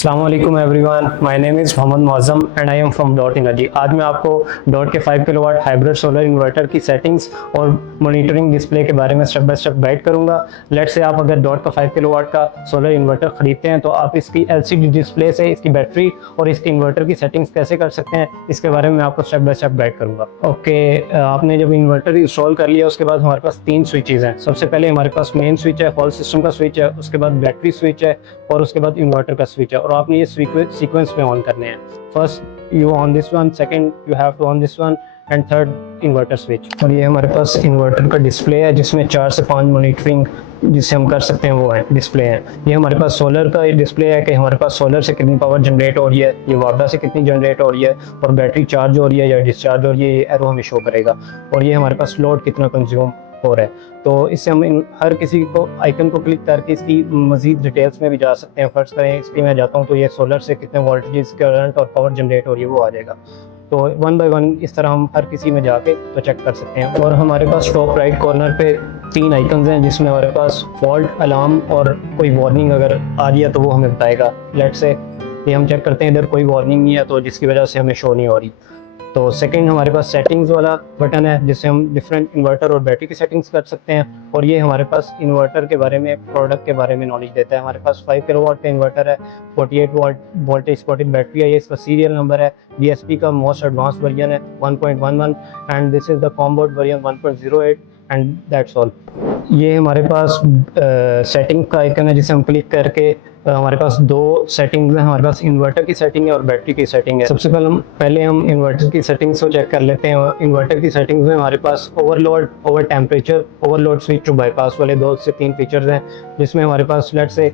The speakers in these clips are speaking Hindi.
अस्सलाम वालेकुम everyone, my name is Mohammad Muazzam and I am from Dot Energy. आज मैं आपको डॉट के 5 किलोवाट हाइब्रिड सोलर इन्वर्टर की सेटिंग्स और मॉनिटरिंग डिस्प्ले के बारे में स्टेप बाय स्टेप गाइड करूंगा। लेट्स से आप अगर डॉट का 5 किलोवाट का सोलर इन्वर्टर खरीदते हैं तो आप इसकी एलसीडी डिस्प्ले से इसकी बैटरी और इसके इन्वर्टर की सेटिंग्स कैसे कर सकते हैं, इसके बारे में मैं आपको स्टेप बाय स्टेप गाइड करूंगा। आपने जब इन्वर्टर इंस्टॉल कर लिया उसके बाद हमारे पास 3 स्विचेज हैं। सबसे पहले हमारे पास मेन स्विच है, हॉल सिस्टम का स्विच है, उसके बाद बैटरी स्विच है और उसके बाद इन्वर्टर का स्विच है और आपने ये सीक्वेंस में ऑन करने हैं। First you on this one, second you have to on this one and third inverter switch. और ये हमारे पास इन्वर्टर का डिस्प्ले है जिसमें 4 से 5 मॉनिटरिंग जिसे हम कर सकते हैं वो है डिस्प्ले है। ये हमारे पास सोलर का डिस्प्ले है कि हमारे पास सोलर से कितनी पावर जनरेट हो रही है, ये वापडा से कितनी जनरेट हो रही है और बैटरी चार्ज हो रही है या डिस्चार्ज हो रही है, ये एरो हमें शो करेगा। और ये हमारे पास लोड कितना कंज्यूम हो रहा है। तो इससे हम हर किसी को आइकन को क्लिक करके इसकी मजीद डिटेल्स में भी जा सकते हैं। फर्स्ट करें इसकी मैं जाता हूँ तो ये सोलर से कितने वोल्टेज करंट और पावर जनरेट हो रही है वो आ जाएगा। तो वन बाय वन इस तरह हम हर किसी में जाके तो चेक कर सकते हैं। और हमारे पास टॉप राइट कॉर्नर पे 3 आइकन्स हैं जिसमें हमारे पास फॉल्ट, अलार्म और कोई वार्निंग अगर आ रही है तो वो हमें बताएगा। लेट्स से ये हम चेक करते हैं, इधर कोई वार्निंग नहीं है तो जिसकी वजह से हमें शो नहीं हो रही। तो सेकंड हमारे पास सेटिंग्स वाला बटन है जिससे हम डिफरेंट इन्वर्टर और बैटरी की सेटिंग्स कर सकते हैं और ये हमारे पास इन्वर्टर के बारे में, प्रोडक्ट के बारे में नॉलेज देता है। हमारे पास 5 किलोवाट का इन्वर्टर है, 48 वोल्ट वोल्टेज स्पॉटेड बैटरी है, ये इसका सीरियल नंबर है, बीएसपी का मोस्ट एडवांस वर्जन है 1.11 and this is the combo version 1.08 and that's all. ये हमारे पास सेटिंग का आइकन है जिसे हम क्लिक करके हमारे पास 2 सेटिंग्स हैं। हमारे पास इन्वर्टर की सेटिंग है और बैटरी की सेटिंग है। सबसे पहले हम इन्वर्टर की सेटिंग्स को चेक कर लेते हैं। इन्वर्टर की सेटिंग्स में हमारे पास overload, over temperature, overload switch to bypass वाले 2 से 3 फीचर्स हैं जिसमें हमारे पास लेट से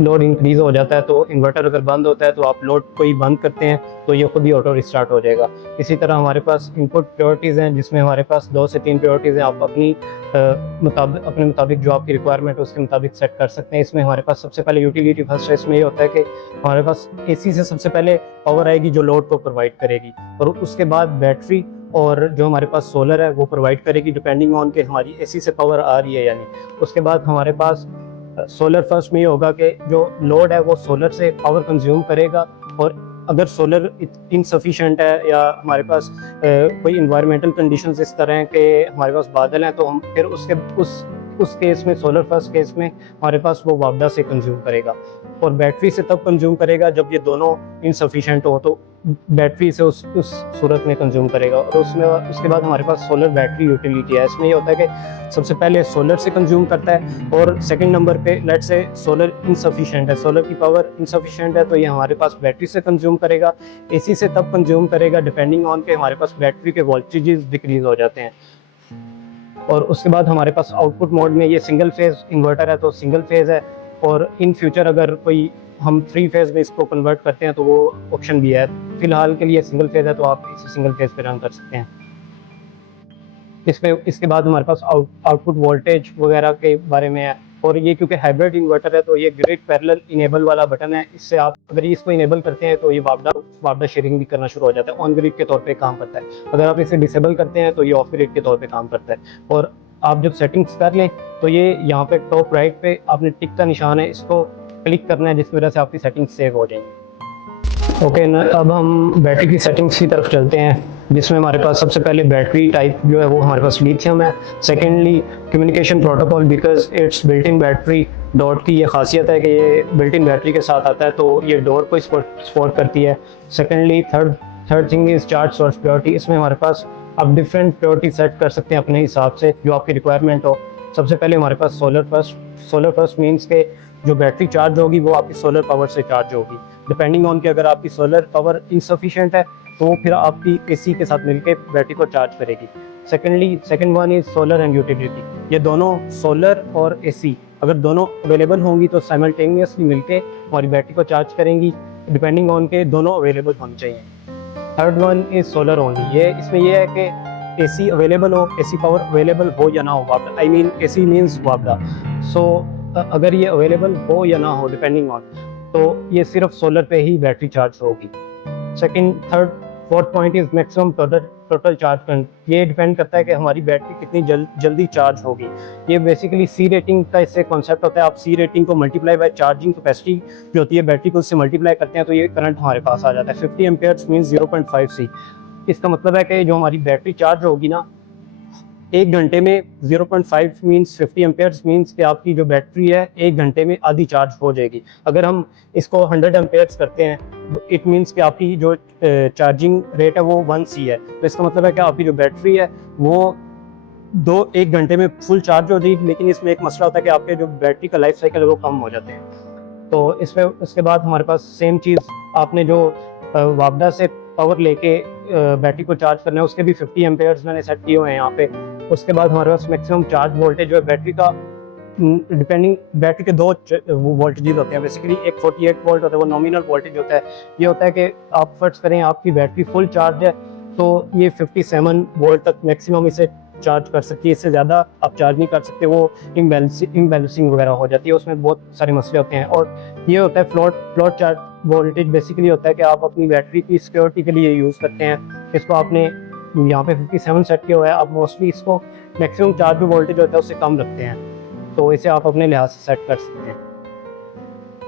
लोड इंक्रीज हो जाता है तो इन्वर्टर अगर बंद होता है तो आप लोड को ही बंद करते हैं तो ये खुद ही ऑटो रिस्टार्ट हो जाएगा। इसी तरह हमारे पास इनपुट प्रायोरिटीज़ हैं जिसमें हमारे पास 2 से 3 प्रायोरिटीज़ हैं। आप अपने मुताबिक जो आपकी रिक्वायरमेंट है उसके मुताबिक सेट कर सकते हैं। इसमें हमारे पास सबसे पहले यूटिलिटी फर्स्ट है। इसमें ये होता है कि हमारे पास एसी से सबसे पहले पावर आएगी जो लोड को प्रोवाइड करेगी और उसके बाद बैटरी और जो हमारे पास सोलर है वो प्रोवाइड करेगी डिपेंडिंग ऑन के हमारी एसी से पावर आ रही है या नहीं। उसके बाद हमारे पास सोलर फर्स्ट में ये होगा कि जो लोड है वो सोलर से पावर कंज्यूम करेगा और अगर सोलर इनसफिशिएंट है या हमारे पास कोई इन्वायरमेंटल कंडीशंस इस तरह के हमारे पास बादल हैं तो हम फिर उस केस में, सोलर फर्स्ट केस में हमारे पास वो वापडा से कंज्यूम करेगा और बैटरी से तब कंज्यूम करेगा जब ये दोनों इनसफिशिएंट हो तो बैटरी से उस सूरत में कंज्यूम करेगा। और उसके बाद हमारे पास सोलर बैटरी यूटिलिटी है। इसमें ये होता है कि सबसे पहले सोलर से कंज्यूम करता है और सेकंड नंबर पे लेट से सोलर इनसफिशिएंट है, सोलर की पावर इनसफिशिएंट है तो ये हमारे पास बैटरी से कंज्यूम करेगा। एसी से तब कंज्यूम करेगा डिपेंडिंग ऑन के हमारे पास बैटरी के वोल्टेजेस डिक्रीज हो जाते हैं। और उसके बाद हमारे पास आउटपुट मोड में ये सिंगल फेज इन्वर्टर है तो सिंगल फेज है और इन फ्यूचर अगर कोई हम 3 फेज में इसको कन्वर्ट करते हैं तो वो ऑप्शन भी है। फिलहाल के लिए सिंगल फेज है तो आप इसे सिंगल फेज पे रन कर सकते हैं। इसके बाद हमारे पास आउटपुट वोल्टेज वगैरह के बारे में है और ये क्योंकि हाइब्रिड इन्वर्टर है तो ये ग्रिड पैरेलल इनेबल वाला बटन है। इससे आप अगर इसको इनेबल करते हैं तो ये वापडा शेयरिंग भी करना शुरू हो जाता है, ऑन ग्रिड के तौर पे काम करता है। अगर आप इसे डिसेबल करते हैं तो ये ऑफ ग्रिड के तौर पे काम करता है। और आप जब सेटिंग्स कर लें तो ये यहाँ पे टॉप राइट पे आपने टिक का निशान है, इसको क्लिक करना है जिसकी वजह से आपकी सेटिंग्स सेव हो जाएंगी। अब हम बैटरी की सेटिंग्स की तरफ चलते हैं जिसमें हमारे पास सबसे पहले बैटरी टाइप जो है वो हमारे पास लिथियम है। Secondly communication protocol, because it's built in battery. Dot की ये खासियत है कि ये बिल्ट इन बैटरी के साथ आता है तो ये डोर को सपोर्ट करती है। Secondly third thing is charge source purity. इसमें हमारे पास आप डिफरेंट प्योरिटी सेट कर सकते हैं अपने हिसाब से जो आपकी रिक्वायरमेंट हो। सबसे पहले हमारे पास सोलर फर्स्ट मीन्स के जो बैटरी चार्ज होगी वो आपकी सोलर पावर से चार्ज होगी डिपेंडिंग ऑन कि अगर आपकी सोलर पावर इनसफिशिएंट है तो वो फिर आपकी एसी के साथ मिलकर बैटरी को चार्ज करेगी। Second one is solar and utility. ये दोनों सोलर और एसी अगर दोनों अवेलेबल होंगी तो साइमल्टेनियसली मिलके हमारी बैटरी को चार्ज करेंगी डिपेंडिंग ऑन के दोनों अवेलेबल होनी चाहिए। Third one is solar only. ये इसमें यह है कि एसी अवेलेबल हो, एसी पावर अवेलेबल हो या ना हो, वापडा आई मीन एसी मीन्स वापडा। सो अगर ये अवेलेबल हो या ना हो डिपेंडिंग ऑन तो ये सिर्फ सोलर पे ही बैटरी चार्ज होगी। Second third fourth point is maximum total charge current, ये डिपेंड करता है कि हमारी बैटरी कितनी जल्दी चार्ज होगी। ये बेसिकली सी रेटिंग का इससे कॉन्सेप्ट होता है। आप सी रेटिंग को मल्टीप्लाई बाय चार्जिंग कैपेसिटी जो होती है बैटरी को, उससे मल्टीप्लाई करते हैं तो ये करंट हमारे पास आ जाता है। 50 एम्पेयर्स मीन्स 0.5 सी। इसका मतलब है कि जो हमारी बैटरी चार्ज होगी ना 1 घंटे में, 0.5 मीन्स 50 एम्पेयर्स मीन्स कि आपकी जो बैटरी है 1 घंटे में आधी चार्ज हो जाएगी। अगर हम इसको 100 एम्पेयर्स करते हैं, इट मीन्स कि आपकी जो चार्जिंग रेट है वो 1 सी है। तो इसका मतलब है कि आपकी जो बैटरी है वो 1 घंटे में फुल चार्ज हो जाएगी। लेकिन इसमें एक मसला होता है कि आपके जो बैटरी का लाइफ साइकिल है वो कम हो जाते हैं। तो इसमें उसके बाद हमारे पास सेम चीज़, आपने जो वापडा से पावर लेके बैटरी को चार्ज करना है, उसके भी 50 एम्पेयर्स मैंने सेट किए हुए हैं यहाँ पे। उसके बाद हमारे पास मैक्सिमम चार्ज वोल्टेज जो है बैटरी का, डिपेंडिंग बैटरी के 2 वोल्टेज होते हैं बेसिकली। एक 48 वोल्ट होता है, वो नॉमिनल वोल्टेज होता है। ये होता है कि आप फर्ज करें आपकी बैटरी फुल चार्ज है तो ये 57 वोल्ट तक मैक्सिमम इसे चार्ज कर सकती है। इससे ज़्यादा आप चार्ज नहीं कर सकते, वो इम्बैलेंसिंग वगैरह हो जाती है, उसमें बहुत सारे मसले होते हैं। और ये होता है फ्लोट चार्ज वोल्टेज, बेसिकली होता है कि आप अपनी बैटरी की सिक्योरिटी के लिए यूज़ करते हैं। इसको आपने यहाँ पे 57 सेट किया हुआ है, आप मोस्टली इसको मैक्सिमम चार्ज जो वोल्टेज होता है उससे कम रखते हैं, तो इसे आप अपने लिहाज से सेट कर सकते हैं।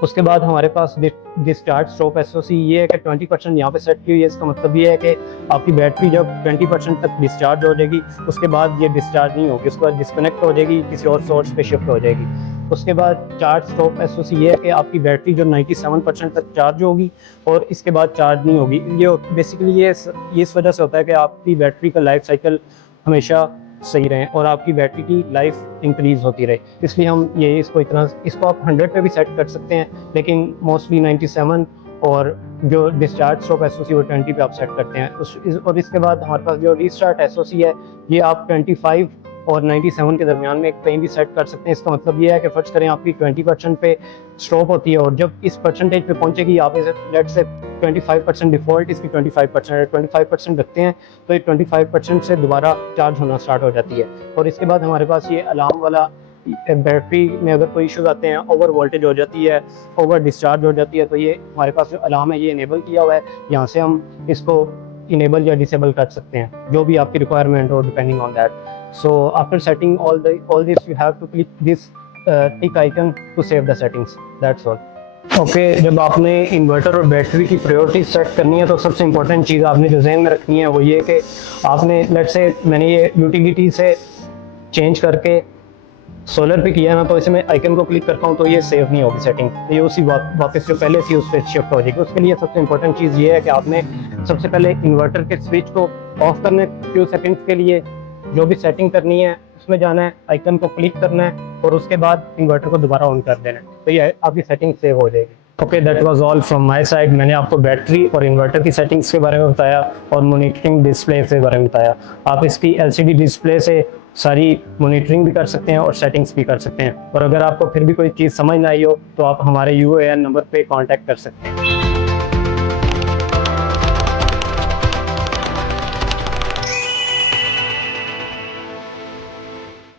उसके बाद हमारे पास डिस्चार्ज स्टॉप एसओसी ये है कि 20% यहाँ पे सेट की हुई है। इसका मतलब ये है कि आपकी बैटरी जब 20% तक डिस्चार्ज हो जाएगी उसके बाद ये डिस्चार्ज नहीं होगी, उसके बाद डिस्कनेक्ट हो जाएगी, किसी और सोर्स पे शिफ्ट हो जाएगी। उसके बाद चार्ज स्टॉप एसओसी ये है कि आपकी बैटरी जो 97% तक चार्ज होगी और इसके बाद चार्ज नहीं होगी। ये बेसिकली ये इस वजह से होता है कि आपकी बैटरी का लाइफ साइकिल हमेशा सही रहे और आपकी बैटरी की लाइफ इंक्रीज होती रहे। इसलिए हम ये इसको आप 100 पे भी सेट कर सकते हैं, लेकिन मोस्टली 97 और जो डिस्चार्ज स्टॉप एसओसी वो 20 पे आप सेट करते हैं। और इसके बाद हमारे पास जो रीस्टार्ट एसओसी है ये आप 25 और 97 के दरमियान में कहीं भी सेट कर सकते हैं। इसका मतलब ये है कि फर्ज करें आपकी 20% पे स्टॉप होती है और जब इस परसेंटेज पे पहुंचेगी, आप इसे लेट से 25% डिफॉल्ट इसकी 25% रखते हैं तो ये 25% से दोबारा चार्ज होना स्टार्ट हो जाती है। और इसके बाद हमारे पास ये अलार्म वाला, बैटरी में अगर कोई इश्यूज आते हैं, ओवर वोल्टेज हो जाती है, ओवर डिस्चार्ज हो जाती है, तो ये हमारे पास जो अलार्म है ये इनेबल किया हुआ है। यहाँ से हम इसको इनेबल या डिसेबल कर सकते हैं, जो भी आपकी रिक्वायरमेंट हो depending on that. So after setting all this, you have to click this tick icon to save the settings. That's all. Okay जब आपने इन्वर्टर और बैटरी की प्रायोरिटी सेट करनी है तो सबसे इम्पोर्टेंट चीज़ आपने जो जहन में रखनी है वो ये कि आपने लेट से मैंने ये यूटिलिटी से चेंज करके सोलर पे किया ना, तो इसे मैं आइकन को क्लिक करता हूँ तो ये सेव नहीं होगी सेटिंग, ये उसी वापस जो पहले थी उस पर शिफ्ट हो जाएगी। उसके लिए सबसे इम्पोर्टेंट चीज़ ये है कि आपने सबसे पहले इन्वर्टर के स्विच को ऑफ करने फ्यू सेकेंड्स के लिए जो भी सेटिंग करनी है उसमें जाना है, आइकन को क्लिक करना है और उसके बाद इन्वर्टर को दोबारा ऑन कर देना है, तो ये आपकी सेटिंग सेव हो जाएगी। Okay that was all from my side. मैंने आपको बैटरी और इन्वर्टर की सेटिंग्स के बारे में बताया और मॉनिटरिंग डिस्प्ले के बारे में बताया। आप इसकी LCD डिस्प्ले से सारी मॉनिटरिंग भी कर सकते हैं और सेटिंग्स भी कर सकते हैं। और अगर आपको फिर भी कोई चीज़ समझ ना आई हो तो आप हमारे UAN नंबर पे कांटेक्ट कर सकते हैं।